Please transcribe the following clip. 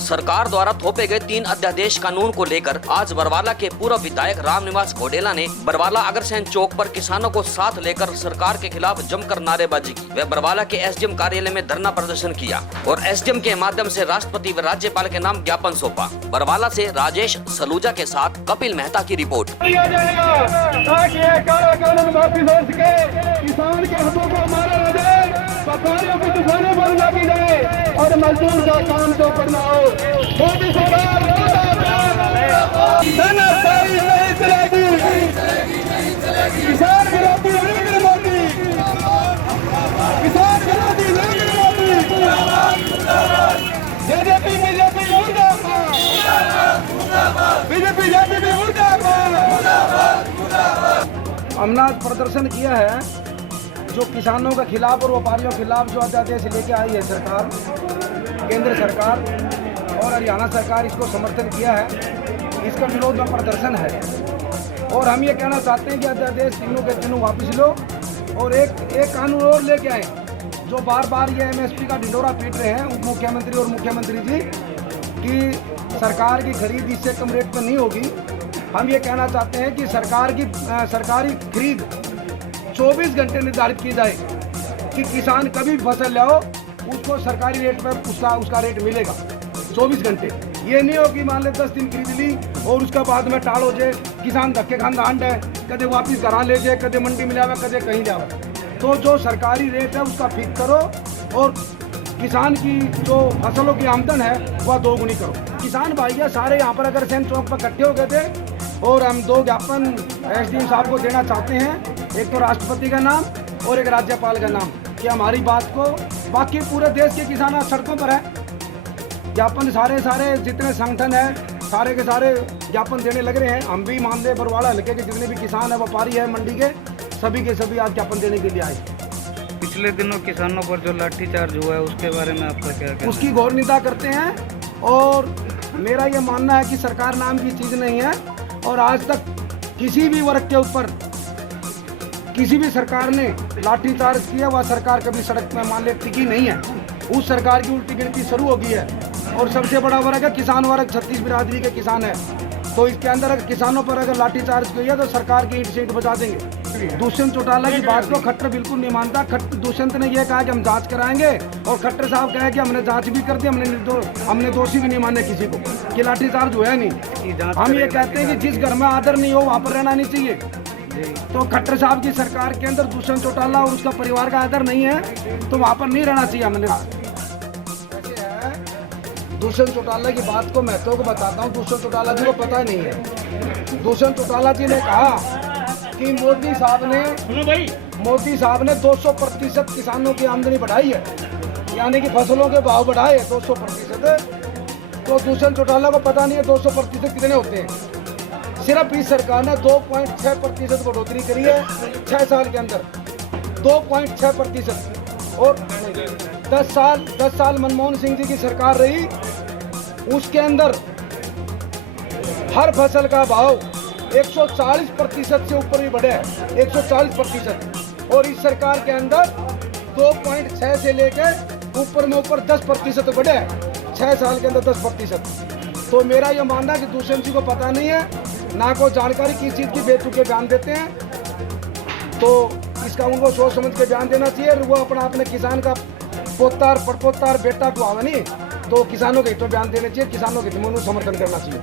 सरकार द्वारा थोपे गए 3 अध्यादेश कानून को लेकर आज बरवाला के पूर्व विधायक रामनिवास घोडेला ने बरवाला अग्रसेन चौक पर किसानों को साथ लेकर सरकार के खिलाफ जमकर नारेबाजी की। वे बरवाला के एसडीएम कार्यालय में धरना प्रदर्शन किया और एसडीएम के माध्यम से राष्ट्रपति व राज्यपाल के नाम ज्ञापन सौंपा। बरवाला से राजेश सलूजा के साथ कपिल मेहता की रिपोर्ट। और मजदूर का काम तो करना हो। मोदी सरकार नहीं चलेगी, किसान विरोधी नरेंद्र मोदी, किसान विरोधी नरेंद्र मोदी, बीजेपी मुर्दाबाद, बीजेपी मुर्दाबाद। हमने आज प्रदर्शन किया है जो किसानों के खिलाफ और व्यापारियों के खिलाफ जो अध्यादेश लेके आई है सरकार, केंद्र सरकार और हरियाणा सरकार इसको समर्थन किया है, इसका विरोध में प्रदर्शन है। और हम ये कहना चाहते हैं कि अध्यादेश तीनों के तीनों वापस लो और एक कानून और लेके आए जो बार बार ये एमएसपी का ढिंढोरा पीट रहे हैं उप मुख्यमंत्री और मुख्यमंत्री जी कि सरकार की खरीद इससे कम रेट पर नहीं होगी। हम ये कहना चाहते हैं कि सरकारी खरीद 24 घंटे निर्धारित की जाए कि किसान कभी भी फसल लाओ उसको सरकारी रेट पर उसका रेट मिलेगा 24 घंटे। ये नहीं हो कि मान ले 10 दिन खरीद ली और उसका बाद में टाल हो जाए, किसान धक्के खान हांड है, कदे वापिस घरा ले जाए, कदे मंडी में जावे, कदे कहीं जावे। तो जो सरकारी रेट है उसका फिक्स करो और किसान की जो फसलों की आमदन है वह दोगुनी करो। किसान भाई सारे यहाँ पर अग्रसेन चौक पर इकट्ठे हो गए थे और हम 2 ज्ञापन एसडीएम साहब को देना चाहते हैं, एक तो राष्ट्रपति का नाम और एक राज्यपाल का नाम, कि हमारी बात को बाकी पूरे देश के किसान सड़कों पर है। ज्ञापन सारे जितने संगठन है सारे के सारे ज्ञापन देने लग रहे हैं। हम भी मान ले बरवाला हल्के के जितने भी किसान है व्यापारी है मंडी के सभी आज ज्ञापन देने के लिए आए। पिछले दिनों किसानों पर जो लाठीचार्ज हुआ है उसके बारे में आपका क्या कहना है? उसकी घोर निंदा करते हैं और मेरा ये मानना है कि सरकार नाम की चीज़ नहीं है और आज तक किसी भी वर्ग के ऊपर किसी भी सरकार ने लाठीचार्ज किया वह सरकार कभी सड़क में मान ले टिकी नहीं है। उस सरकार की उल्टी गिनती शुरू हो गई है और सबसे बड़ा वर्ग है किसान वर्ग, 36 बिरादरी के किसान है। तो इसके अंदर अगर किसानों पर अगर लाठीचार्ज किया तो सरकार की ईंट से ईंट बचा देंगे। दुष्यंत चौटाला की बात को खट्टर बिल्कुल नहीं मानता। दुष्यंत ने यह कहा कि हम जांच कराएंगे और खट्टर साहब कहे कि हमने जांच भी कर दी, हमने दोषी भी नहीं माने किसी को कि लाठीचार्ज हुआ नहीं। हम ये कहते हैं कि जिस घर में आदर नहीं हो वहाँ पर रहना नहीं चाहिए। तो खट्टर साहब की सरकार के अंदर दुष्यंत चौटाला और उसका परिवार का आदर नहीं है तो वहाँ पर नहीं रहना चाहिए। हमने दुष्यंत चौटाला की बात को महत्व को बताता हूँ। दुष्यंत चौटाला जी को पता नहीं है। दुष्यंत चौटाला जी ने कहा कि मोदी साहब ने 200% किसानों की आमदनी बढ़ाई है, यानी कि फसलों के भाव बढ़ाए 200%। तो दुष्यंत चौटाला को पता नहीं है 200% कितने होते हैं। सिर्फ इस सरकार ने 2.6% बढ़ोतरी करी है 6 साल के अंदर, 2.6%। और 10 साल मनमोहन सिंह जी की सरकार रही, उसके अंदर हर फसल का भाव 140% से ऊपर भी बढ़े है, 140%। और इस सरकार के अंदर 2.6 से लेके ऊपर में ऊपर 10% बढ़े है 6 साल के अंदर 10%। तो मेरा ये मानना है कि दुष्यंत जी को पता नहीं है, ना को जानकारी किस चीज़ की बेतुके बयान देते हैं। तो इसका उनको सोच समझ के बयान देना चाहिए। वो अपने किसान का पोतार पड़पोतार बेटा को आवा नहीं तो किसानों के हित में बयान देने चाहिए, किसानों के हित में समर्थन करना चाहिए।